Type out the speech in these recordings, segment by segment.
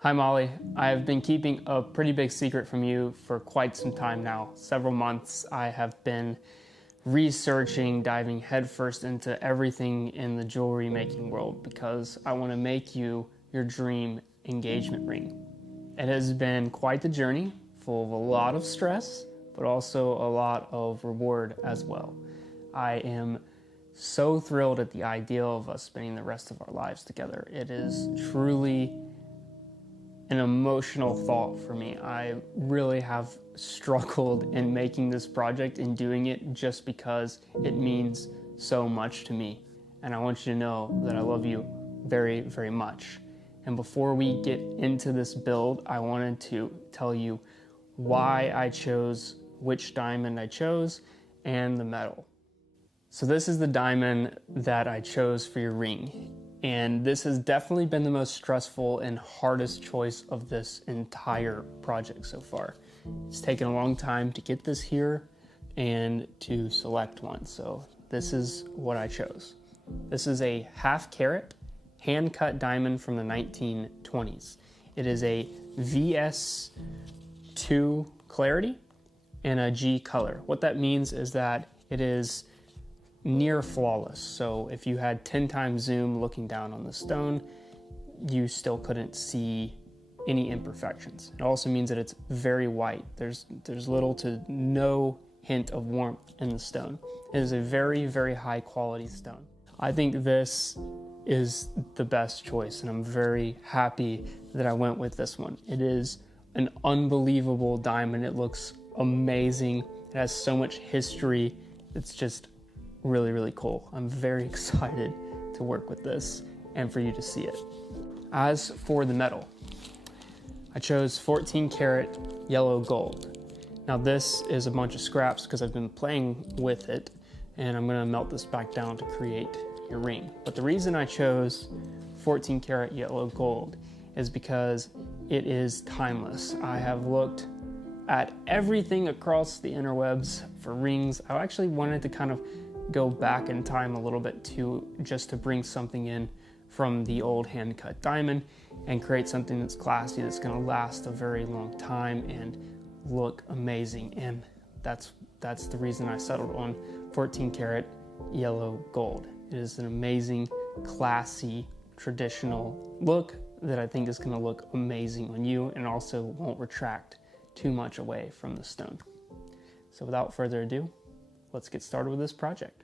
Hi Molly, I've been keeping a pretty big secret from you for quite some time now. Several months I have been researching, diving headfirst into everything in the jewelry making world because I want to make you your dream engagement ring. It has been quite the journey, full of a lot of stress, but also a lot of reward as well. I am so thrilled at the idea of us spending the rest of our lives together. It is truly an emotional thought for me. I really have struggled in making this project and doing it just because it means so much to me. And I want you to know that I love you very, very much. And before we get into this build, I wanted to tell you why I chose which diamond I chose and the metal. So this is the diamond that I chose for your ring. And this has definitely been the most stressful and hardest choice of this entire project so far. It's taken a long time to get this here and to select one. So this is what I chose. This is a 1/2 carat hand-cut diamond from the 1920s. It is a VS2 clarity and a G color. What that means is that it is near flawless. So if you had 10 times zoom looking down on the stone, you still couldn't see any imperfections. It also means that it's very white. There's little to no hint of warmth in the stone. It is a very, very high quality stone. I think this is the best choice, and I'm very happy that I went with this one. It is an unbelievable diamond. It looks amazing. It has so much history. It's just really, really cool. I'm very excited to work with this and for you to see it. As for the metal, I chose 14 karat yellow gold. Now this is a bunch of scraps because I've been playing with it, and I'm gonna melt this back down to create your ring. But the reason I chose 14 karat yellow gold is because it is timeless. I have looked at everything across the interwebs for rings. I actually wanted to kind of go back in time a little bit to just to bring something in from the old hand-cut diamond and create something that's classy, that's going to last a very long time and look amazing. And that's the reason I settled on 14 karat yellow gold. It is an amazing, classy, traditional look that I think is going to look amazing on you and also won't retract too much away from the stone. So without further ado, let's get started with this project.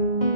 you.